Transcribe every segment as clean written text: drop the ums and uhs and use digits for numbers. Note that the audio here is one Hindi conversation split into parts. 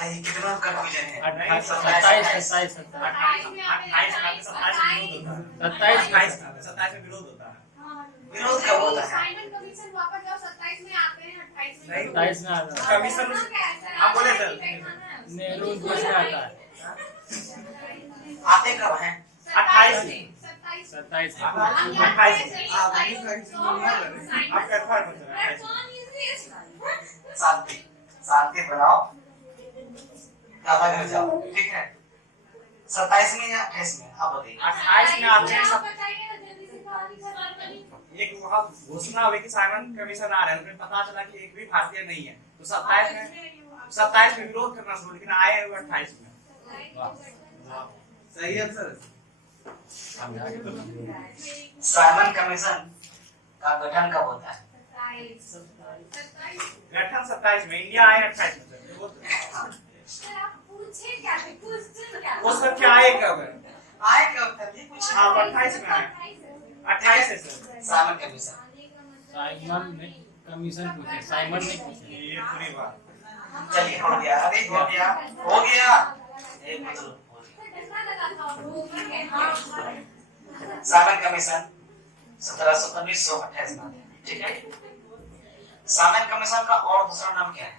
बताइए कितना कंफ्यूजन है। 27 में विरोध होता है। विरोध कब होता है? साइमन कमीशन वापस जब 27 में आते हैं 28 में 27 में आता है। कमीशन आप बोले सर नेहरू देश में आता है। आते कब हैं? 28 में 27 में। 28 शांति शांति बनाओ, दादा घर जाओ, ठीक है। 27 में या 28 में आप बताइए। 28 में आते हैं। बताइए ना जल्दी से कहानी सवाल करिए। एक वहाँ घोषणा हुई कि साइमन कमीशन आ रहे हैं, फिर पता चला कि एक भी भारतीय नहीं है, तो 27 में विरोध करना शुरू, लेकिन आए हैं 28 में। सही आंसर। साइमन कमीशन का गठन कब होता है? गठन 27 में, इंडिया आए 28 में। सर आप पूछे क्या थे? क्वेश्चन क्या था? वो सब क्या आए कब है? आए कब तक ये कुछ हाँ 28 में आए। 28 है सर। Simon commission. साइमन ने कमीशन पूछे, साइमन ने पूछे। ये पूरी बात। चलिए हो गया, अरे हो गया, हो गया। एक मतलब साइमन कमीशन 1928 में, ठीक है। साइमन कमीशन का और दूसरा नाम क्या है?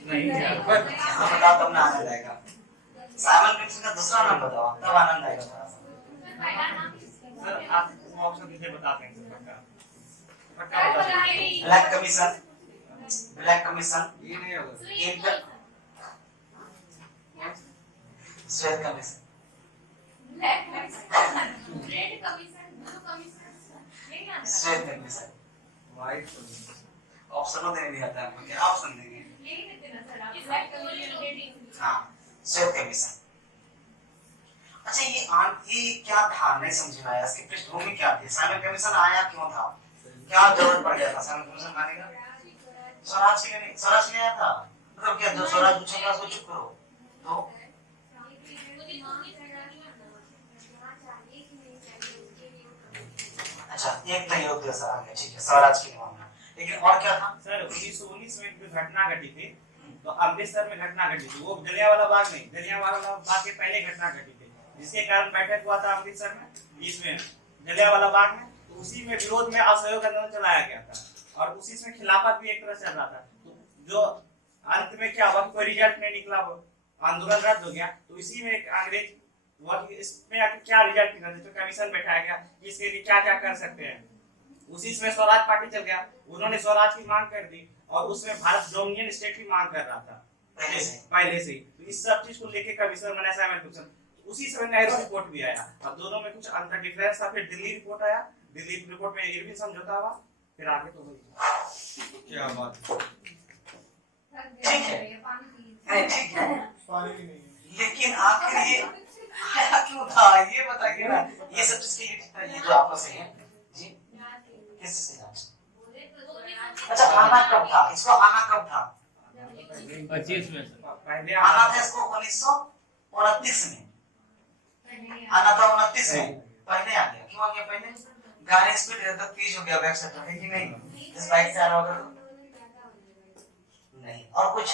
नहीं यार, बताओ तब ना आनंद आएगा। साइमन कमीशन का दूसरा नाम बताओ, तब आनंद आएगा थोड़ा सा। सर आप ऑप्शन दीजिए, बताते हैं सर पक्का पक्का बता दें। ब्लैक कमीशन, ब्लैक कमीशन, ये नहीं होगा। श्वेत कमीशन, श्वेत कमीशन। वाइट ऑप्शनों देने नहीं आता आपको, क्या ऑप्शन देंगे? हाँ, श्वेत कमीशन। अच्छा ये क्या था, नहीं समझ में आया, इसकी पृष्ठभूमि क्या थी? साइमन कमीशन आया क्यों था? क्या जरूरत पड़ गया था साइमन कमीशन आने का? स्वराज के लिए नहीं, स्वराज नहीं आया था, मतलब क्या जो स्वराज पूछेगा उसको चुप करो। तो अच्छा एक तो योग दिवस आ गया, ठीक है, स्वराज के मामला। लेकिन और क्या था? सर 1919 में एक घटना घटी थी, तो अमृतसर में घटना घटी थी। वो जलियांवाला बाग नहीं, जलियांवाला बाग के पहले घटना घटी थी, जिसके कारण बैठक हुआ था अमृतसर में, इसमें जलियांवाला बाग में। तो उसी में विरोध में असहयोग आंदोलन चलाया गया था, और उसी में खिलाफत भी एक तरह चल रहा था। तो जो अंत में क्या हुआ, कोई रिजल्ट नहीं निकला, आंदोलन रद्द हो गया। तो इसी में एक अंग्रेज इसमें क्या रिजल्ट निकला, तो कमीशन बैठाया गया इसके लिए क्या क्या कर सकते हैं। उसी में स्वराज पार्टी चल गया, उन्होंने स्वराज की मांग कर दी, और उसमें भारत डोमिनियन स्टेट की मांग कर रहा था पहले से ही। तो इस सब चीज को लेके कमीशन बनाया साइमन कमीशन। उसी समय नेहरू रिपोर्ट भी आया, अब दोनों में कुछ अंतर डिफरेंस था। फिर दिल्ली रिपोर्ट आया, दिल्ली रिपोर्ट में इरविन समझौता हुआ, फिर आगे तो हुई। क्या बात, ठीक है, ठीक है, लेकिन आखिर ये आया क्यों था ये बताइए ना। ये सब चीज के ये जो आपको सही है जी, किस चीज की जांच? अच्छा आना कब था, इसको आना कब था? 25 में पहले आना था इसको 1929 में, आना था 29 में, पहले आ गया। क्यों आ गया पहले? गाड़ी स्पीड रहता तेज हो गया, बैक साइड है कि नहीं? इस बाइक से आ रहा होगा तो नहीं। और कुछ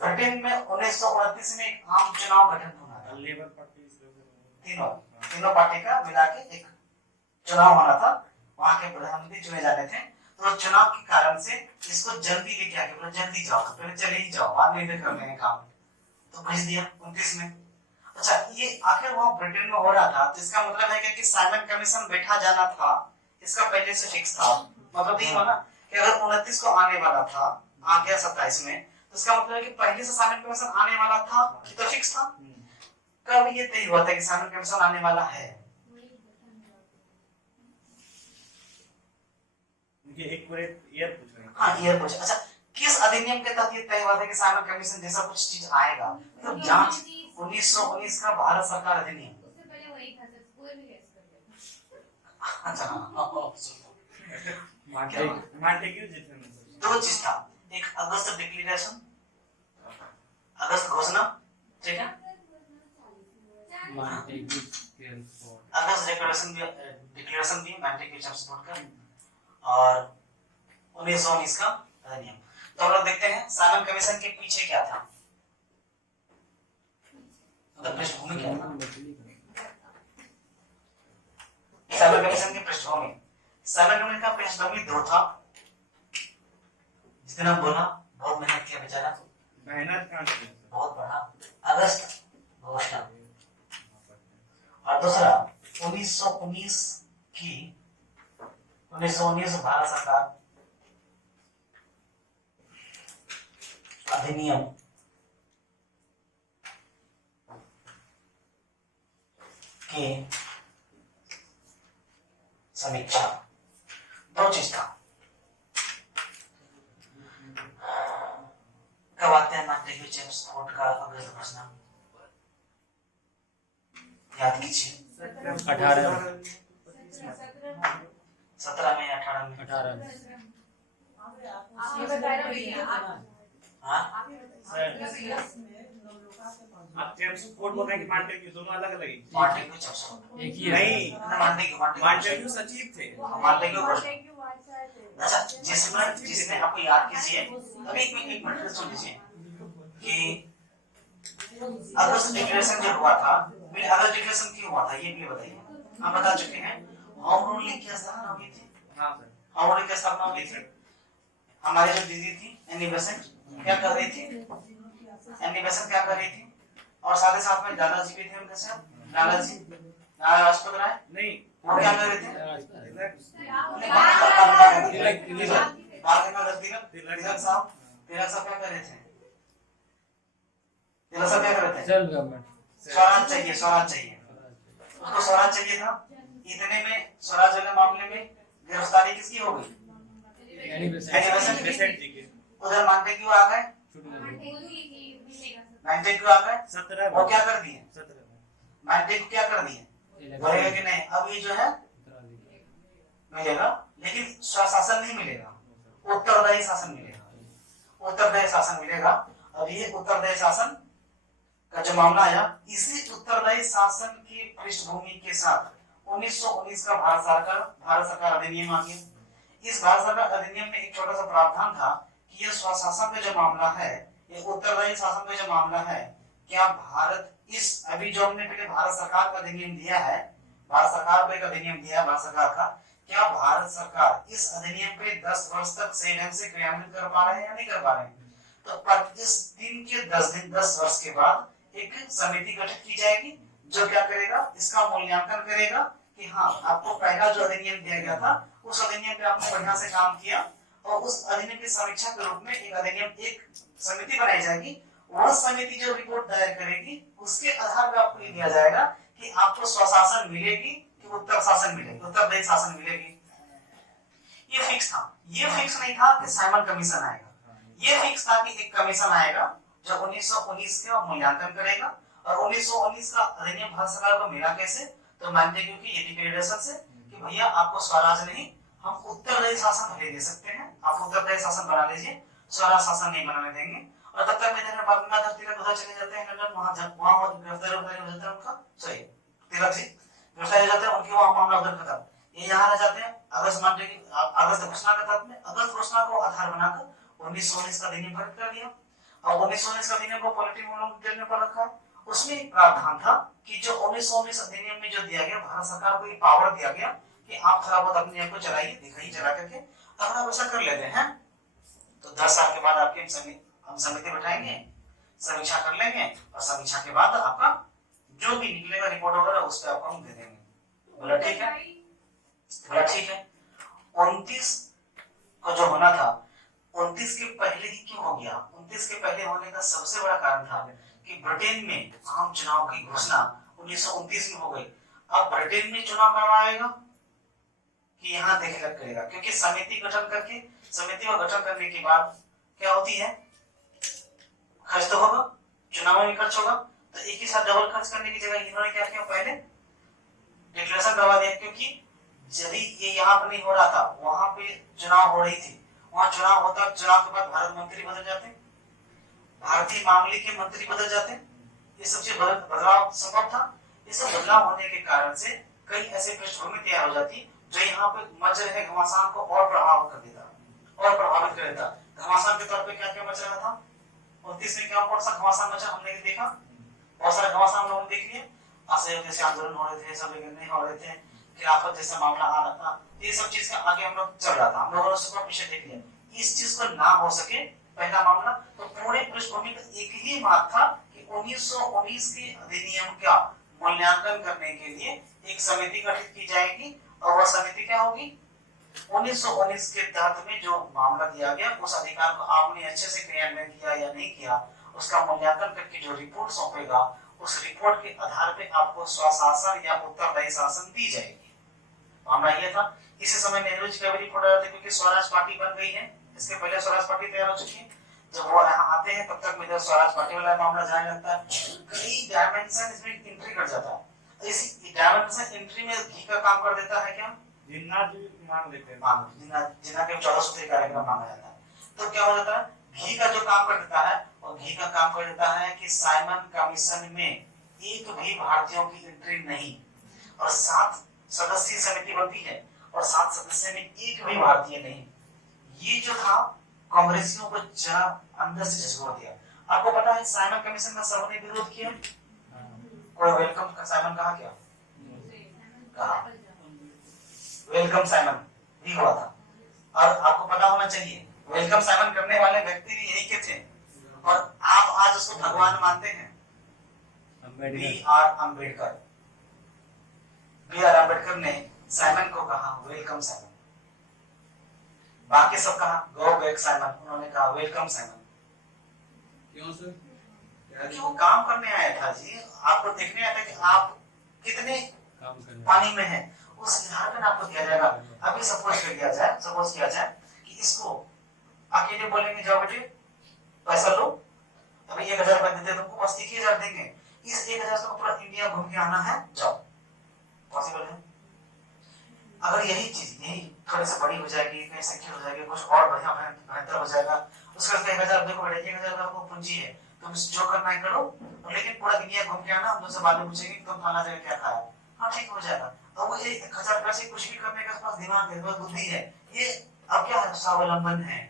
ब्रिटेन में 1929 में एक आम चुनाव गठन होना था, लेबर पार्टी तीनों पार्टी का मिला के एक चुनाव होना था, वहां के प्रधानमंत्री चुने जाने थे। तो चुनाव के कारण से इसको जल्दी लेके आके बोला जल्दी जाओ, पहले चले ही जाओ, बाद में इधर कर लेंगे काम, तो भेज दिया 29 में। अच्छा ये आखिर वहां ब्रिटेन में हो रहा था, तो इसका मतलब है कि साइमन कमीशन बैठा जाना था, इसका पहले से फिक्स था। मतलब ये हुआ ना कि अगर 29 को आने वाला था, आ गया 27 में, तो इसका मतलब है कि पहले से साइमन कमीशन आने वाला था, तो फिक्स था। कब ये तय हुआ था कि साइमन कमीशन आने वाला है? एक पूरे ईयर पूछ रहे हैं। हाँ ईयर पूछ। अच्छा किस अधिनियम के तहत ये तय हुआ था कि साइमन कमीशन जैसा कुछ चीज आएगा? मतलब जांच 1919 का भारत सरकार अधिनियम। उससे पहले वही था सर, कोई भी गेस कर ले। अच्छा मॉन्टेग्यू जीते हैं। दो चीज था, एक अगस्त डिक्लेरेशन, अगस्त घोषणा, ठीक है, अगस्त डिक्लेरेशन भी मॉन्टेग्यू सपोर्ट का, और 1919 का अधिनियम। तो हम लोग देखते हैं साइमन कमीशन के पीछे क्या था, मतलब पृष्ठभूमि क्या था। साइमन कमीशन की पृष्ठभूमि, साइमन कमीशन का पृष्ठभूमि दो था, जितना बोला बहुत मेहनत किया बेचारा, मेहनत कहाँ की? बहुत बड़ा अगस्त घोषणा, और दूसरा 1919 भारत सरकार अधिनियम की समीक्षा, दो चीज था। कब आते हैं मॉन्टेग्यू जेम्स फोर्ड का अगस्त घोषणा, याद कीजिए। 18 17 में 18 में 18 में आप ये बता रहे हो हाँ आप जेम्स फोर्ड बोल रहे हैं कि मॉन्टेग्यू, दोनों अलग अलग ही? मॉन्टेग्यू जेम्स एक ही नहीं, मॉन्टेग्यू सचिव थे। मॉन्टेग्यू अच्छा, जिसमें आपको याद कीजिए, अभी एक मिनट सुन लीजिए कि अगस्त डिक्लेरेशन जो हुआ था, अगस्त डिक्लेरेशन क्यों हुआ था ये भी बताइए। हम बता चुके हैं होम रूल लीग की स्थापना हुई थी। हाँ सर, होम रूल की स्थापना हुई थी। हमारी जो दीदी थी एनी बेसेंट क्या कर रही थी, एनी बेसेंट क्या कर रही थी, और साथ ही साथ में दादाजी भी थे उनके साथ, दादाजी लाला लाजपत राय, नहीं वो क्या कर रहे थे, तिलक साहब क्या कर रहे थे, तिलक साहब क्या कर रहे थे, सेल्फ गवर्नमेंट स्वराज चाहिए, स्वराज चाहिए, उसको स्वराज चाहिए था। इतने में स्वराज वाले मामले में गिरफ्तारी किसकी हो गई, बेसेंट जी के। उधर मॉन्टेग्यू आ गए, मॉन्टेग्यू आ गए, 17 वो क्या कर दिए, 17 मॉन्टेग्यू क्या कर दिए, बोलेगा कि नहीं अब ये जो है मिलेगा, लेकिन स्वशासन नहीं मिलेगा, उत्तरदायी शासन मिलेगा, उत्तरदायी शासन मिलेगा। अब ये उत्तरदायी शासन का जो मामला आया, इसी उत्तरदायी शासन की पृष्ठभूमि के साथ 1919 का भारत सरकार अधिनियम आ गया। इस भारत सरकार अधिनियम में एक छोटा सा प्रावधान था कि ये स्वशासन का जो मामला है, ये उत्तरदायी शासन का जो मामला है, क्या भारत इस अभी जो हमने पहले भारत सरकार का अधिनियम दिया है, भारत सरकार को एक अधिनियम दिया भारत सरकार का, क्या भारत सरकार इस अधिनियम पे 10 वर्ष तक सही ढंग से क्रियान्वित कर पा रहे हैं या नहीं कर पा रहे हैं। तो इस दिन के 10 वर्ष के बाद एक समिति गठित की जाएगी जो क्या करेगा, इसका मूल्यांकन करेगा कि हाँ आपको पहला जो अधिनियम दिया गया था उस अधिनियम पे आपने बढ़िया से काम किया, और उस अधिनियम की समीक्षा के रूप में एक समिति बनाई जाएगी। वह समिति जो रिपोर्ट दायर करेगी उसके आधार पर आपको ये दिया जाएगा कि आपको स्वशासन मिलेगी कि उत्तर शासन मिलेगी, उत्तरदायी शासन मिलेगी। ये फिक्स था। ये फिक्स नहीं था कि साइमन कमीशन आएगा, ये फिक्स था कि एक कमीशन आएगा जो 1919 का मूल्यांकन करेगा, और 1919 का अधिनियम भारत सरकार को मिला कैसे, तो मॉन्टेग्यू की ये डिक्लेरेशन से कि भैया आपको स्वराज नहीं, हम उत्तरदायी शासन भले दे सकते हैं, आप उत्तरदायी शासन बना लीजिए, स्वराज शासन नहीं बनाने देंगे। और तब तक में बाबूलाल तिलक उधर चले जाते हैं लंदन, वहां गिरफ्तारी हो जाता है उनका, सॉरी तिलक जी गिरफ्तारी हो जाते हैं, उनकी वहां मामला उधर खत्म। ये यहाँ रह जाते हैं। अगस्त घोषणा के तहत में अगस्त घोषणा को आधार बनाकर 1919 का अधिनियम पारित कर दिया, और 1919 का अधिनियम को पॉलिटिक में पर रखा। उसमें एक प्रावधान था कि जो 1919 अधिनियम में जो दिया गया, भारत सरकार को ये पावर दिया गया कि आप थोड़ा बहुत अपने आप को चलाइए, दिखाइए चला करके। अगर आप ऐसा कर लेते हैं तो 10 साल के बाद आपके हम समिति बैठाएंगे, समीक्षा कर लेंगे, और समीक्षा के बाद आपका जो भी निकलेगा रिपोर्ट वगैरह उस पर आपको हम दे देंगे। बोला ठीक है, बोला ठीक है। 29 को जो होना था, 29 के पहले ही क्यों हो गया? 29 के पहले होने का सबसे बड़ा कारण था कि ब्रिटेन में आम चुनाव की घोषणा 1929 में हो गई। अब ब्रिटेन में चुनाव कब आएगा कि यहाँ देख लग करेगा, क्योंकि समिति गठन करके, समिति का गठन करने के बाद क्या होती है, खर्च तो होगा, चुनाव में खर्च होगा, तो एक ही साथ डबल खर्च करने की जगह इन्होंने क्या किया, पहले डिक्लेरेशन करवा दिया। क्योंकि यदि ये यहाँ पर नहीं हो रहा था, वहां पे चुनाव हो रही थी, वहां चुनाव होता, चुनाव के बाद भारत मंत्री बदल जाते, भारतीय मामले के मंत्री बदल जाते, ये सबसे बदलाव संभव था। ये सब बदलाव होने के कारण से कई ऐसे पृष्ठभूमि तैयार हो जाती जो यहाँ पे मध्य रहे घमासान को और प्रभावित कर देता, और प्रभावित कर देता। घमासान के तौर पे क्या क्या बच रहा था, 29 में क्या कौन सा घमासान बचा हमने देखा, बहुत सारे घमासान लोगों ने देख लिए, असहयोग जैसे आंदोलन हो रहे थे, सब नहीं हो रहे थे, खिलाफत जैसा मामला आ रहा था, ये सब चीज का आगे हम लोग चल रहा था, हम लोगों ने उसको पीछे देख लिया। इस चीज को ना हो सके पहला मामला, तो पूरे पृष्ठभूमि का एक ही बात था कि 1919 के अधिनियम का मूल्यांकन करने के लिए एक समिति गठित की जाएगी, और वह समिति क्या होगी, 1919 के तहत में जो मामला दिया गया उस अधिकार को आपने अच्छे से क्रियान्वयन किया या नहीं किया, उसका मूल्यांकन करके जो रिपोर्ट सौंपेगा, उस रिपोर्ट के आधार पे आपको स्वशासन या उत्तरदायी शासन दी जाएगी। मामला ये था। इसी समय नेहरू जी का भी रिपोर्ट आया था, क्योंकि स्वराज पार्टी बन गई है, इसके पहले स्वराज पार्टी तैयार हो चुकी है, जब वो यहाँ आते हैं तब तक में स्वराज पार्टी वाला मामला जाने लगता है, कई डायमेंशन इसमें एंट्री कर जाता है। इसी डायमेंशन एंट्री में घी का काम कर देता है क्या, जिन्ना जी मांग लेते हैं, जिन्ना के 14 सूत्री कार्यक्रम मांगा जाता है। तो क्या हो जाता है, घी का जो काम कर देता है, और घी का काम कर देता है कि साइमन कमीशन में एक भी भारतीयों की एंट्री नहीं, और 7 सदस्यीय समिति बनती है, और 7 सदस्य में एक भी भारतीय नहीं। ये जो था कांग्रेसियों को जरा अंदर से झकझोर दिया। आपको पता है साइमन कमीशन का सबने विरोध किया, कोई वेलकम का साइमन कहा क्या, कहा वेलकम साइमन भी हुआ था। और आपको पता होना चाहिए वेलकम साइमन करने वाले व्यक्ति भी यही के थे, और आप आज उसको भगवान मानते हैं, B R Ambedkar. B R Ambedkar ने साइमन को कहा वेलकम साइमन, बाकी सब कहा गो बैक साइमन, उन्होंने कहा वेलकम साइमन। क्यों सर? क्योंकि वो काम करने आया था जी, आपको देखने आया था कि आप कितने काम करने पानी में हैं, उस आधार पर आपको दिया जाएगा। अभी सपोज किया जाए कि इसको अकेले बोलेंगे जाओ बेटे पैसा लो, अभी 1000 रुपए देते तुमको, बस 1000 देंगे, इस 1000 से पूरा इंडिया घूम के आना है, जाओ, पॉसिबल है? अगर यही चीज यही थोड़ी सी बड़ी हो जाएगी, कहीं संख्या हो जाएगी, कुछ और बढ़िया बेहतर हो जाएगा, उसके बाद 1000 देखो बेटे 1000 आपको पूंजी है, तुम जो करना है करो, लेकिन पूरा दुनिया घूम के आना, हम तुमसे बाद में पूछेंगे तुम फलाना जगह क्या खाया, हाँ ठीक हो जाएगा। अब वो 1000 रुपए से कुछ भी करने का पास दिमाग है, बुद्धि है, ये अब क्या है, स्वावलंबन है।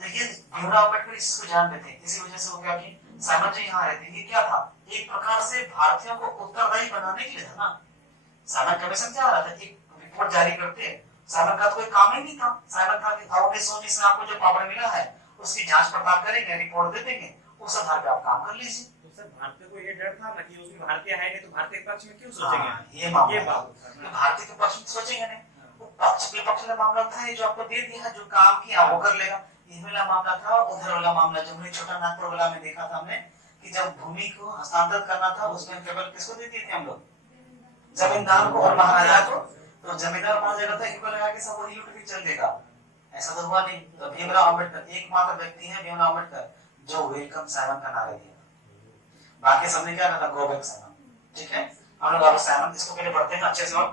तो ये भीमराव अम्बेडकर इसको जानते थे, इसी वजह से वो क्या कि साइमन जी यहाँ रहते, ये क्या था, एक प्रकार से भारतीयों को उत्तरदायी बनाने के लिए था ना। साइमन कमीशन क्या रहा था, एक रिपोर्ट जारी करते, साइमन का तो कोई काम ही नहीं था, साइमन का 1919 में आपको जो पावर मिला है उसकी जांच पड़ताल करेंगे, रिपोर्ट दे देंगे, उस आधार पे आप काम कर लीजिए। तो सर भारतीय को ये डर था ना कि उसमें भारतीय है नहीं, तो भारतीय पक्ष में क्यों सोचेंगे, ये मामला बात भारतीय के पक्ष में सोचेंगे नहीं, वो पक्ष विपक्ष का मामला था, ये जो आपको दे दिया जो काम किया वो कर लेगा, ये वाला मामला था। उधर वाला मामला जो हमने छोटा नागपुर वाला में देखा था हमने, कि जब भूमि को हस्तांतरित करना था उसमें केवल किसको दे दिए थे हम लोग, जमींदार को और महाराजा को, तो जमींदार कौन जगह था, इनको लगा कि सब वही लूट के चल देगा, ऐसा तो हुआ नहीं। तो भीमराव अम्बेडकर एकमात्र व्यक्ति है, भीमराव अम्बेडकर, जो वेलकम साइमन का नारा दिया, बाकी सबने क्या कहा था, गो बैक साइमन। ठीक है, हम लोग अब साइमन इसको पहले पढ़ते हैं अच्छे से, और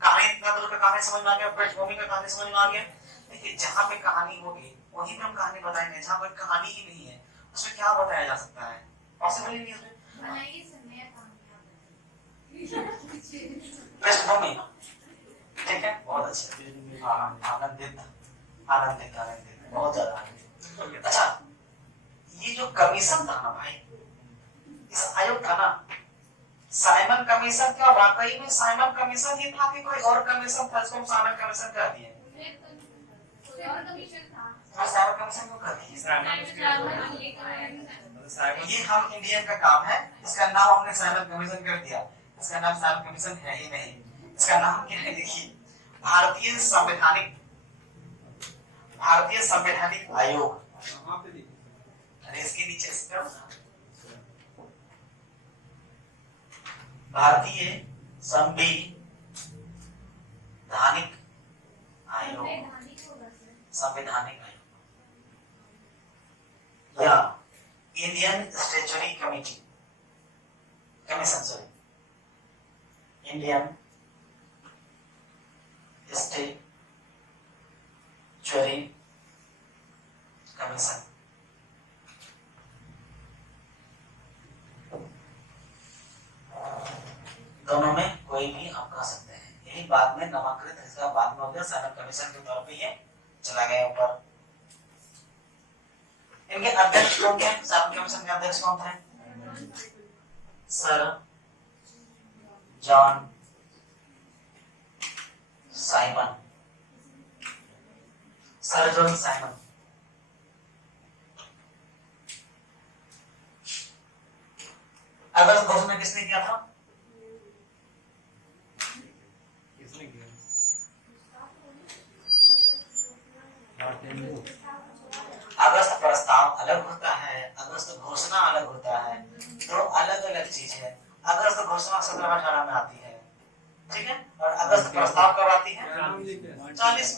कहानी इतना दूर का कहानी समझ में आ गया, पृष्ठभूमि का कहानी समझ में आ गया। देखिए जहाँ पे कहानी होगी वहीं पे हम कहानी बताएंगे, जहाँ पे कहानी ही नहीं है उसमें क्या बताया जा सकता है, पॉसिबल ही नहीं है। बनाइए सर नया काम पृष्ठभूमि ठीक है, बहुत अच्छा, आनंदित आनंदित आनंदित, बहुत ज्यादा आनंदित। अच्छा, ये जो कमीशन था ना भाई, इस आयोग का ना, साइमन कमीशन क्या वाकई में साइमन कमीशन ही था कि कोई और कमीशन था जिसको हम साइमन कमीशन कह दिए? और कमीशन था, और साइमन कमीशन क्यों कर दिए? ये हम इंडियन का काम है, इसका नाम हमने साइमन कमीशन कर दिया, इसका नाम साइमन कमीशन है ही नहीं, इसका नाम क्या है, देखिए भारतीय संवैधानिक आयोग। अरे इसके नीचे भारतीय संवैधानिक आयोग, संवैधानिक आयोग या Indian statutory commission, sorry, Indian statutory commission. दोनों में कोई भी हम कह सकते हैं, यही बाद में नामांकित इसका बाद में हो गया, साइमन कमीशन के तौर पे ये चला गया ऊपर। इनके अध्यक्ष कौन थे? साइमन कमीशन के अध्यक्ष कौन थे? Sir John Simon. Sir John Simon. अगस्त घोषणा किसने किया था? किसने किया? Martin Luther. अगस्त प्रस्ताव अलग होता है, अगस्त घोषणा अलग होता है, तो अलग अलग चीज है। अगस्त घोषणा 1718 में आती है, ठीक है, और अगस्त प्रस्ताव कब आती है? 40।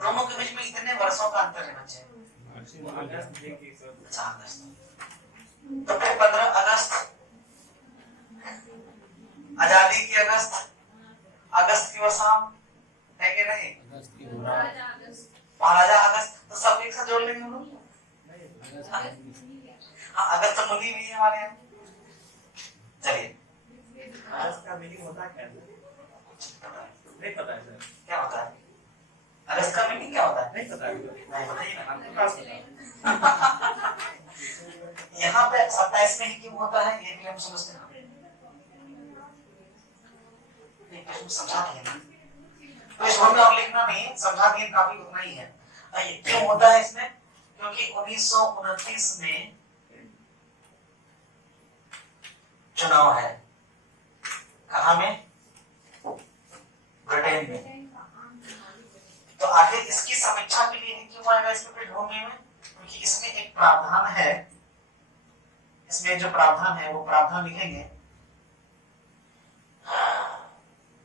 दोनों के बीच में इतने वर्षों का अंतर है बच्चे। अच्छा, अगस्त। तो फिर 15 अगस्त आजादी की अगस्त, अगस्त की वो शाम है कि नहीं? अगस्त की बुराई। महाराजा अगस्त, तो सब एक साथ जोड़ लेंगे हम लोग। अगस्त हाँ, अगस्त तो मूली भी है हमारे यहाँ। चलिए, अगस्त का मीनिंग होता क्या है? नहीं पता है सर। क्या होता है अगस्त का मीनिंग? क्या होता है? नहीं पता है। नहीं बताइए ना। आपके पास पता है। यहाँ पे 27 में ही क्यों होता है ये भी हम समझते हैं। समझा दिए ना, तो इस में और लिखना नहीं, समझा दिए काफी, उतना ही है। ये क्यों होता है इसमें? क्योंकि 1929 में चुनाव है। कहाँ में? ब्रिटेन में। तो आगे इसकी समीक्षा के लिए क्यों आएगा इसमें पृष्ठभूमि में? क्योंकि इसमें एक प्रावधान है, इसमें जो प्रावधान है वो प्रावधान लिखेंगे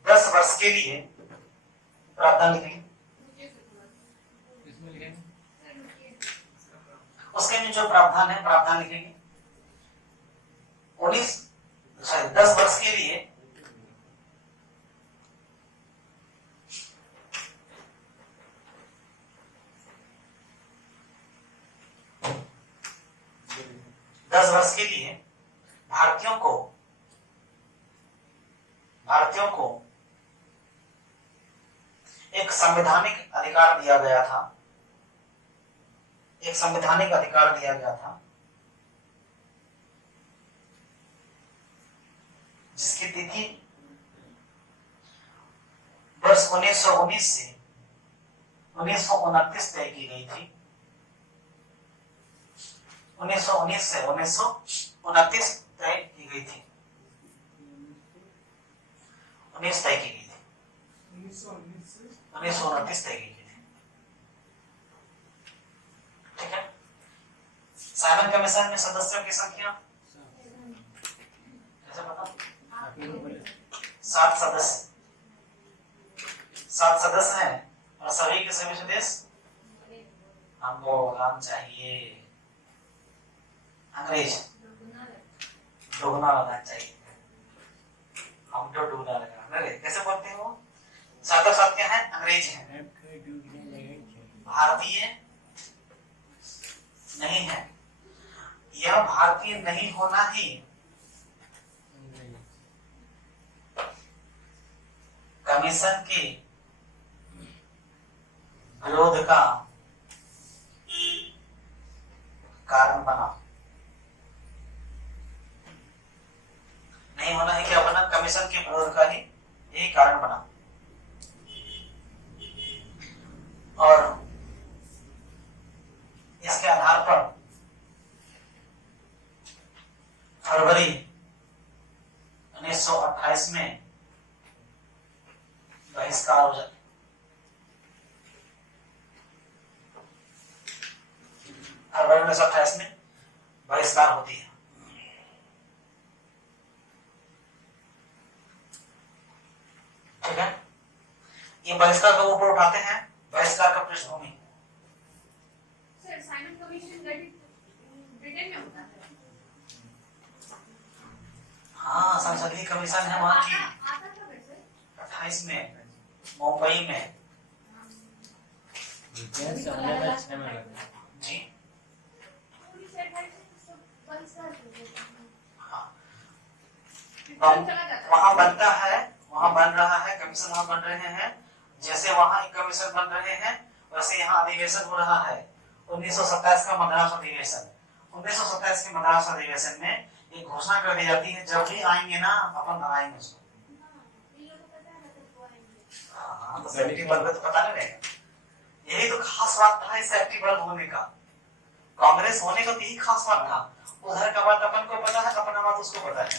10 वर्ष के लिए प्रावधान लिखेंगे। किसमें लिखेंगे? उसके में जो प्रावधान है प्रावधान लिखेंगे 10 वर्ष के लिए भारतीयों को एक संवैधानिक अधिकार दिया गया था, एक संवैधानिक अधिकार दिया गया था जिसकी तिथि वर्ष 1919 से 1929 तय की गई थी। 1919 से 1929 तय की गई थी, 19 तय की गई थी, 1929 तय की गई थी। ठीक है। साइमन कमीशन में सदस्यों की संख्या कैसे पता? 7 सदस्य, 7 सदस्य हैं और सभी के सभी सदस्य हमको लगान चाहिए, अंग्रेज दोगुना लगान चाहिए, हम तो डूना लगा। अरे कैसे बोलते हैं वो? सातों साथ क्या है? अंग्रेज हैं, भारतीय नहीं है। यह भारतीय नहीं होना ही कमीशन के विरोध का कारण बना। नहीं होना है क्या बना? कमीशन के विरोध का ही यही कारण बना। और इसके आधार पर फरवरी 1928 में बहिष्कार हो जाता। फरवरी 1928 में बहिष्कार होती है। ठीक है। ये बहिष्कार का ऊपर उठाते हैं, बहिष्कार का पृष्ठभूमि। सर साइमन कमीशन गठित ब्रिटेन में होता है। हाँ, संसदीय कमीशन है वहां की। आता कब है सर? 28 में मुंबई में। ब्रिटेन से आने में 6 महीने लगे। जी पूरी सेट है तो बहिष्कार हो जाता है। हाँ, चला जाता है। वहां बनता है, वहां बन रहा है कमीशन, वहां बन रहे हैं। जैसे वहां एक कमीशन बन रहे हैं वैसे यहाँ अधिवेशन हो रहा है। 1927 का मद्रास अधिवेशन, 1927 के मद्रास अधिवेशन में एक घोषणा कर दी जाती है, जब भी आएंगे ना अपन आएंगे उसको। हाँ, तो सेफ्टी बल्ब तो पता नहीं रहेगा। यही तो खास बात था इस सेफ्टी बल्ब होने का, कांग्रेस होने का तो यही खास बात था। उधर का बात अपन को पता है, अपना बात उसको पता है,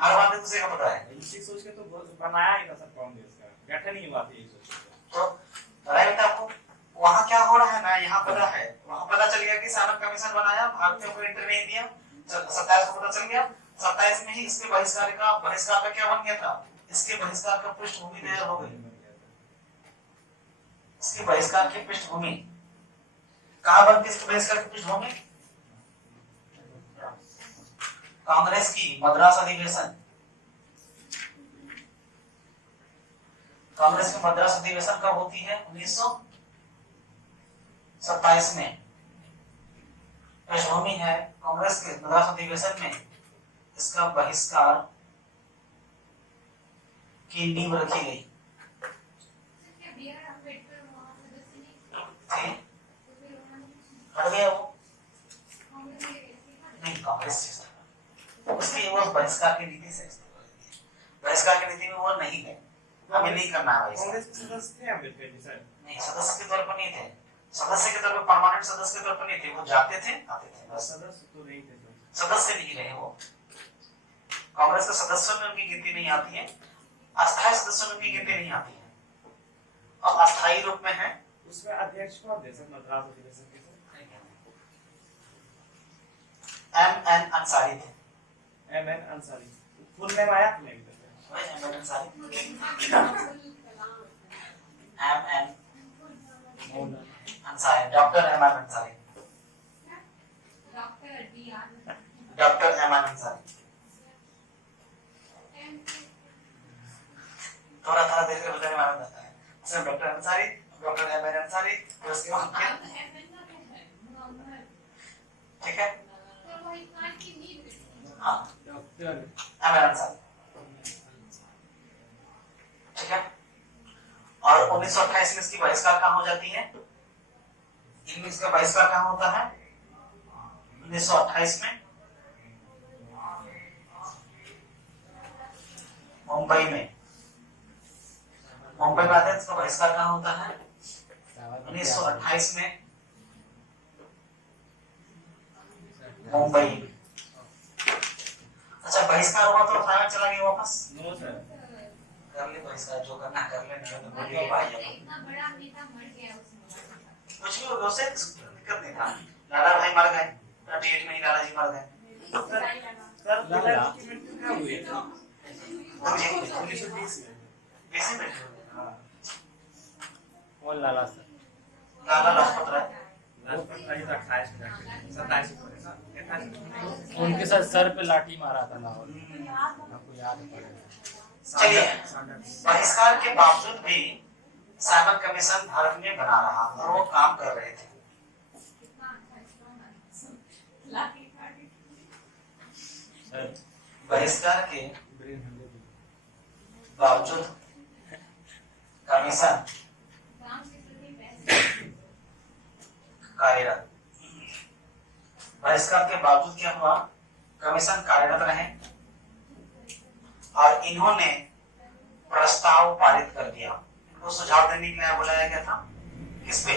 हर बात दूसरे का पता है। इसी सोच के तो बनाया ही था सर कांग्रेस का, गठन ही हुआ था ये सोच के। तो राइट, आपको वहाँ क्या हो रहा है ना, यहाँ पता है, वहाँ पता चल गया कि साइमन कमीशन बनाया, भारतीयों को एंट्री नहीं दिया, 27 को पता चल गया, 27 में ही इसके बहिष्कार का क्या बन गया था, इसके बहिष्कार का पृष्ठभूमि तैयार हो गई। इसके बहिष्कार की पृष्ठभूमि कहाँ बनती है, इसके बहिष्कार की पृष्ठभूमि कांग्रेस की मद्रास अधिवेशन। कांग्रेस की मद्रास अधिवेशन कब होती है, 1927 में। पृष्ठभूमि है कांग्रेस के मद्रास अधिवेशन में इसका बहिष्कार की नींव रखी गई थी। हट गया वो, नहीं कांग्रेस से उसकी वो बहिष्कार की नीति से, बहिष्कार की नीति में वो नहीं है, हमें नहीं करना है। कांग्रेस के सदस्य थे अम्बेडकर जी सर? नहीं, सदस्य के तौर पर नहीं थे, सदस्य के तौर पर, परमानेंट सदस्य के तौर पर नहीं थे, वो जाते थे आते थे बस। सदस्य तो नहीं थे सर, सदस्य नहीं रहे वो, कांग्रेस के सदस्यों में उनकी गिनती नहीं आती है, अस्थायी सदस्यों में उनकी गिनती नहीं आती है। अब अस्थायी रूप में है, उसमें अध्यक्ष कौन थे सर मद्रास अधिवेशन के सर? M.N. अंसारी थे। M.N. अंसारी फुल नेम आया कि नहीं sir? M.N. Ansari, M.N. Ansari, doctor M.N. Ansari, doctor M.N. Ansari. थोड़ा थोड़ा देर के बताने वाला जाता है, सिर्फ doctor Ansari, doctor M.N. Ansari, फिर उसके बाद ठीक है, हाँ डॉक्टर M.N. अंसारी, ठीक है। और 1928 में इसकी बहिष्कार कहाँ हो जाती है, इनमें इसका बहिष्कार कहाँ होता है, 1928 में मुंबई में, मुंबई में आता है, इसका बहिष्कार कहाँ होता है 1928 में मुंबई। अच्छा, बहिष्कार हुआ तो उठाया चला गया वापस, नो सर, कर ले बहिष्कार, जो करना कर ले, नहीं तो बोलिए भाई कुछ भी हो से दिक्कत नहीं था। लाला भाई मर गए, 38 में ही लाला जी मर गए। सर लाला जी की मृत्यु कब हुई है? 1920 में। 20 में कौन लाला सर? लाला लाजपत राय, लाजपत राय तो 28 में जाके 27 में सर, 28 में। उनके साथ सर पे लाठी मारा था लाहौर में, आपको याद है? चलिए, बहिष्कार के बावजूद भी साइमन कमीशन भारत में बना रहा और वो काम कर रहे थे। बहिष्कार के बावजूद कमीशन कार्यरत, बहिष्कार के बावजूद क्या हुआ, कमीशन कार्यरत रहे और इन्होंने प्रस्ताव पारित कर दिया। इनको सुझाव देने के लिए बुलाया गया था, किस पे,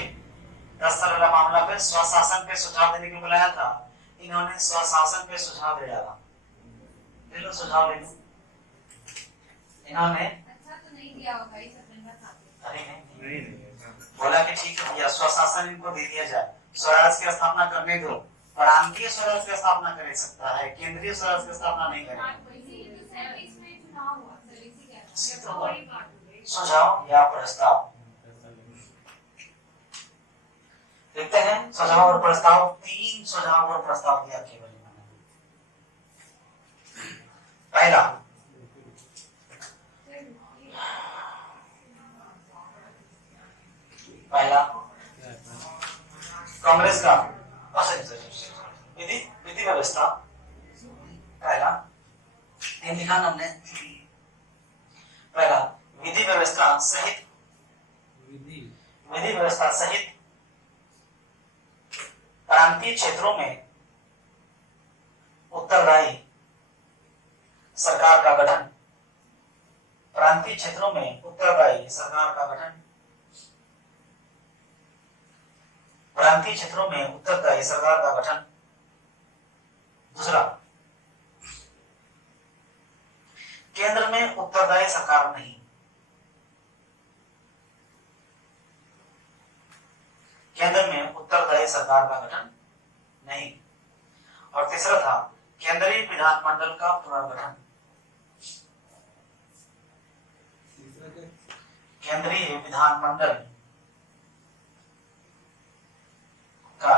10 साल वाला मामला पे स्वशासन पे सुझाव देने के लिए बुलाया था। इन्होंने स्वशासन पे सुझाव दे डाला, ले लो सुझाव ले लो। इन्होंने अच्छा तो नहीं दिया होगा इस अजेंडा साथ। अरे नहीं, नहीं बोला कि ठीक है भैया, स्वशासन इनको दे दिया जाए, स्वराज की स्थापना करने दो। प्रांतीय स्वराज की स्थापना कर सकता है, केंद्रीय स्वराज की स्थापना नहीं करेगा। सुझाव या प्रस्ताव देखते हैं, सुझाव और प्रस्ताव, 3 सुझाव और प्रस्ताव दिया केवल इन्होंने। पहला, कांग्रेस का विधि व्यवस्था, पहला लिखा हमने, पहला विधि व्यवस्था सहित प्रांतीय क्षेत्रों में उत्तरदायी सरकार का गठन, प्रांतीय क्षेत्रों में उत्तरदायी सरकार का गठन, प्रांतीय क्षेत्रों में उत्तरदायी सरकार का गठन। दूसरा, केंद्र में उत्तरदायी सरकार नहीं, केंद्र में उत्तरदायी सरकार का गठन नहीं। और तीसरा था केंद्रीय विधानमंडल का पुनर्गठन, केंद्रीय विधानमंडल का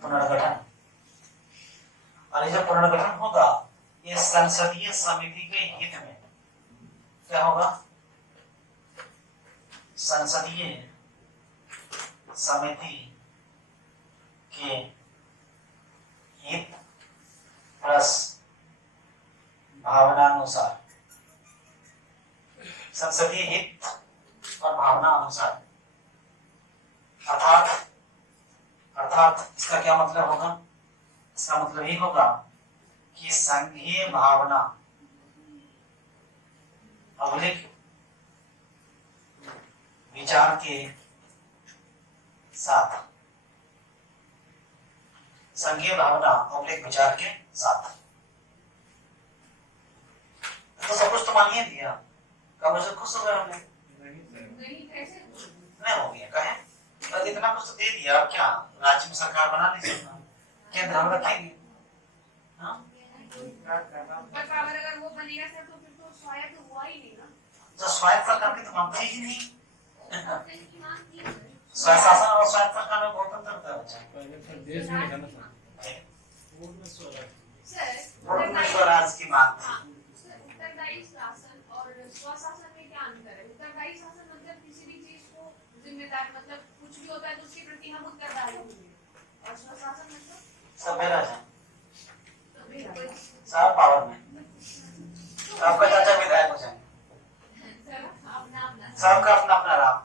पुनर्गठन। और ये जो पुनर्गठन होगा ये संसदीय समिति के हित में, क्या होगा? संसदीय समिति के हित प्लस भावनानुसार, संसदीय हित और भावना अनुसार। अर्थात इसका क्या मतलब होगा? इसका मतलब ये होगा कि संघीय भावना अवलिक विचार के साथ, संघीय भावना अवलिक विचार के साथ। तो सब कुछ तो मान ही दिया, कब उसे खुश हो गए होंगे? नहीं, कैसे? नहीं हो गया, कहे तो इतना कुछ तो दे दिया, अब क्या राज्य में सरकार बना नहीं सकता? केंद्र हम रखेंगे। हाँ? पर पावर अगर वो बनेगा सर तो फिर तो स्वायत्त हुआ ही नहीं ना। तो स्वायत्त सरकार की तो मानते ही नहीं। की मांग की है। स्वायत्त शासन और स्वायत्त सरकार में बहुत अंतर होता है बच्चा। पहले सर देश में था ना सर, सर, पूर्ण में स्वराज की मांग थी। हाँ, सर, उत्तरदायी शासन और स्वशासन में क्या अंतर है? उत्तरदायी शासन मतलब किसी भी चीज को जिम्मेदार, मतलब कुछ भी होता है तो उसके प्रति हम उत्तरदायी होंगे, और स्वशासन मतलब सब मेरा है, तो भी कोई सब पावर में। आपका चाचा विधायक हो जाएंगे, सर अपना अपना सबका अपना अपना राम,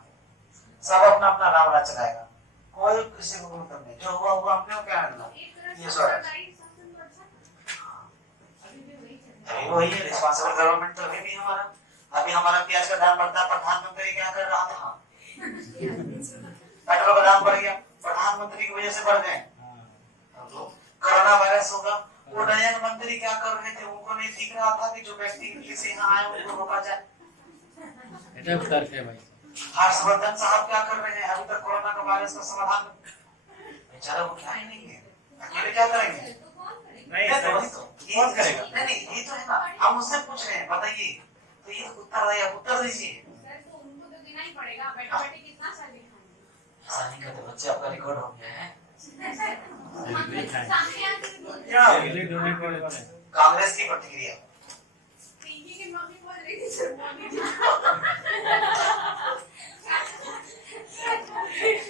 सब अपना अपना राम राज चलाएगा, कोई किसी को मतलब नहीं। जो हुआ हुआ हमने क्या करना? एक तरह ये से स्वराज उत्तरदायी शासन तो अच्छा अभी भी वही चल रहा है। अभी वही है, रिस्पांसिबल गवर्नमेंट तो अभी भी हमारा। अभी हमारा प्याज का दाम बढ़ता, प्रधानमंत्री क्या कर रहा था? पेट्रोल का दाम बढ़ गया, प्रधानमंत्री की वजह से बढ़ गए। कोरोना वायरस होगा, वो नयन मंत्री क्या कर रहे थे? उनको नहीं दिख रहा था कि जो व्यक्ति किसी यहाँ आए उनको रोका जाए। এটা तर्क है भाई। हर्षवर्धन साहब क्या कर रहे हैं? अभी तक कोरोना का वायरस का समाधान बेचारा वो क्या ही नहीं है, अकेले क्या करेंगे? तो कौन करेगा? नहीं नहीं, सर, वही तो। कौन करेगा? नहीं, ये तो है ना, हम उससे पूछ रहे हैं, बताइए तो ये उत्तर दीजिए। सर तो उनको तो देना ही पड़ेगा, बैठे बैठे कितना सर दिखाएंगे? ऐसा नहीं करते बच्चे, आपका रिकॉर्ड हो गया है। सामने आके भी बोल रहे क्या हैं। पहले डोने पड़ता है। कांग्रेस की प्रतिक्रिया? पिंकी की मम्मी बोल रही थी सर मोदी जी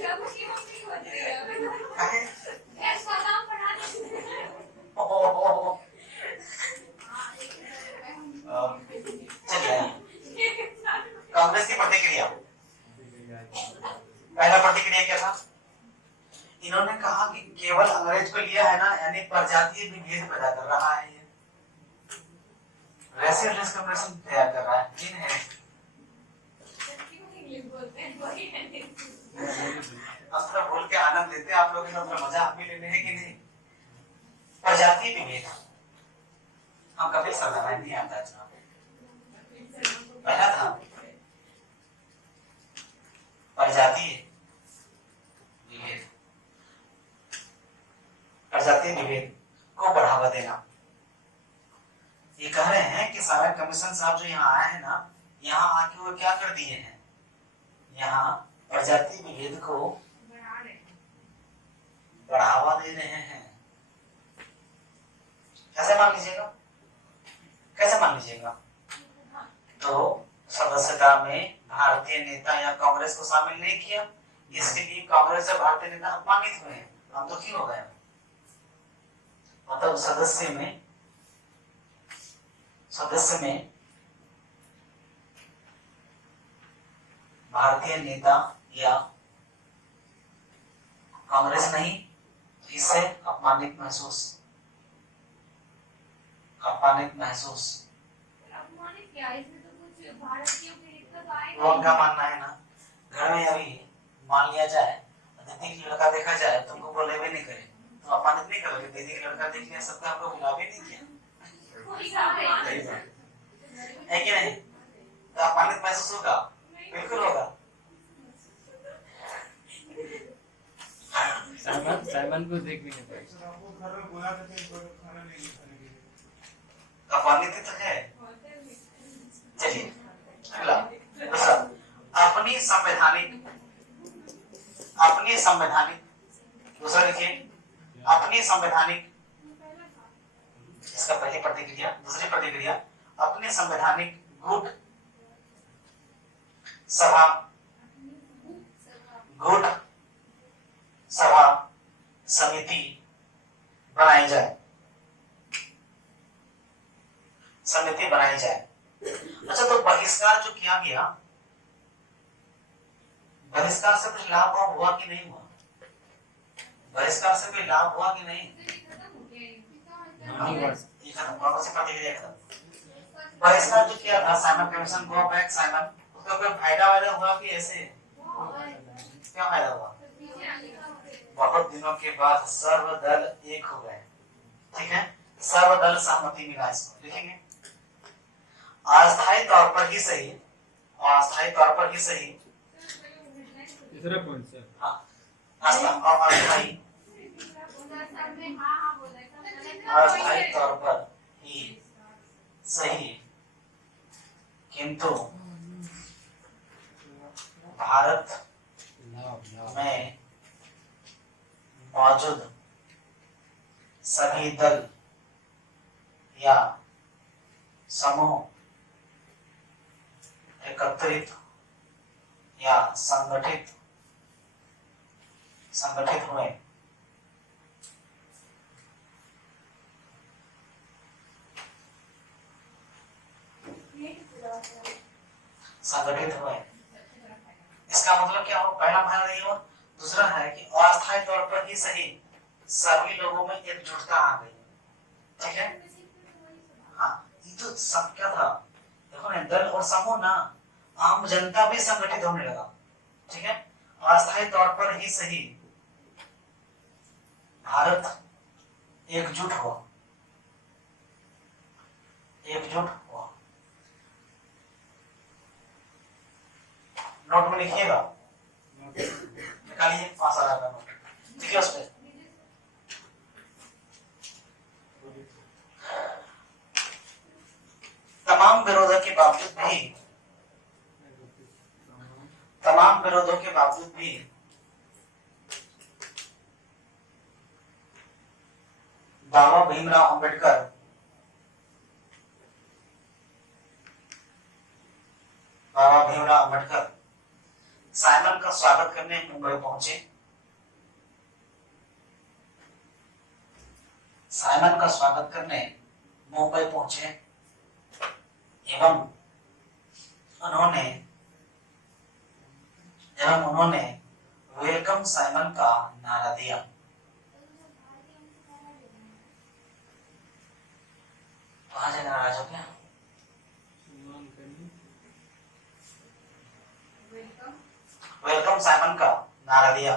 प्रभु की मम्मी बोल रही है गैस का दाम बढ़ा दीजिए। चलिए, कांग्रेस की प्रतिक्रिया। पहला प्रतिक्रिया क्या था? इन्होंने कहा कि केवल अंग्रेज को लिया है ना, यानी प्रजातीय विभेद पैदा कर रहा है, ये रेशियल डिस्क्रिमिनेशन तैयार कर रहा है। किन है? इंग्लिश बोलते हैं वही है। अस्त्र बोल के आनंद लेते हैं आप लोग, मतलब मजा आप भी लेने हैं कि नहीं? प्रजातीय विभेद, हम कभी सरदार नहीं आता है। पहला था प्रजातीय विभेद, प्रजातीय विभेद को बढ़ावा देना। ये कह रहे हैं कि सारा कमीशन साहब जो यहाँ आए हैं ना, यहाँ आके वो क्या कर दिए हैं? यहाँ प्रजातीय विभेद को बढ़ा रहे हैं। बढ़ावा दे रहे हैं। कैसे मान लीजिएगा? कैसे मान लीजिएगा? तो सदस्यता में भारतीय नेता या कांग्रेस को शामिल नहीं किया, इसके लिए कांग्रेस से भारतीय नेता अपमानित हुए हैं, हम दुखी हो गए। मतलब सदस्य में भारतीय नेता या कांग्रेस नहीं, इससे अपमानित महसूस, अपमानित महसूस। अपमानित क्या है? इसमें तो कुछ भारतीयों के हित का तो आएगा वो ही उनका नहीं। मानना है ना, घर में अभी मान लिया जाए दीदी की लड़का देखा जाए, तुमको बोले भी नहीं करे तो अपमानित नहीं करोगे? दीदी की लड़का देख लिया, सबका आपको बुला भी नहीं किया, कोई अपमान सही बात। है कि नहीं? तो अपमानित महसूस होगा, बिल्कुल होगा। साइमन को देख भी नहीं पाई। सर आपको घर में बुला देते हैं, कोई खाना नहीं खाने के लिए। अपमानित तो है। चलिए अगला दूसरा, अपनी संवैधानिक, अपनी संवैधानिक, दूसरा लिखिए अपनी संवैधानिक, इसका पहली प्रतिक्रिया, दूसरी प्रतिक्रिया अपनी संवैधानिक गुट सभा, गुट सभा समिति बनाई जाए, समिति बनाई जाए। अच्छा, तो बहिष्कार जो किया गया, बहिष्कार से कुछ लाभ हुआ कि नहीं हुआ? बहिष्कार से कोई लाभ हुआ कि नहीं? खत्म हो गया नहीं हुआ। ये खत्म, कौन सी प्रतिक्रिया खत्म? बहिष्कार जो किया था Simon commission, go back Simon, उसका कोई फायदा वायदा हुआ कि ऐसे? क्या फायदा हुआ? बहुत दिनों के बाद सर्वदल एक हो गए, ठीक है, सर्वदल सहमति मिला, इसको लिखेंगे। अस्थायी तौर पर ही सही, अस्थायी तौर पर ही सही, तीसरा पॉइंट सर। हाँ, अस्थायी, अस्थायी तौर पर ही सही, किंतु भारत में मौजूद सभी दल या समूह एकत्रित या संगठित हुए, संगठित हुए। इसका मतलब क्या हो? पहला भाग नहीं हो, दूसरा है कि अस्थायी तौर पर ही सही, सभी लोगों में एकजुटता आ गई, ठीक है। हाँ, ये तो सब क्या था, देखो ना, दल और समूह ना, आम जनता भी संगठित होने लगा, ठीक है। अस्थायी तौर पर ही सही, भारत एकजुट हुआ, एकजुट हुआ। नोट में लिखिएगा, निकालिए 5,000 का नोट, ठीक है। उसमें तमाम विरोधों के बावजूद भी, तमाम विरोधों के बावजूद भी बाबा भीमराव अंबेडकर साइमन का स्वागत करने मुंबई पहुंचे, साइमन का स्वागत करने मुंबई पहुंचे एवं उन्होंने वेलकम साइमन का नारा दिया। वहां से नाराज हो गया, वेलकम साइमन का नारा दिया।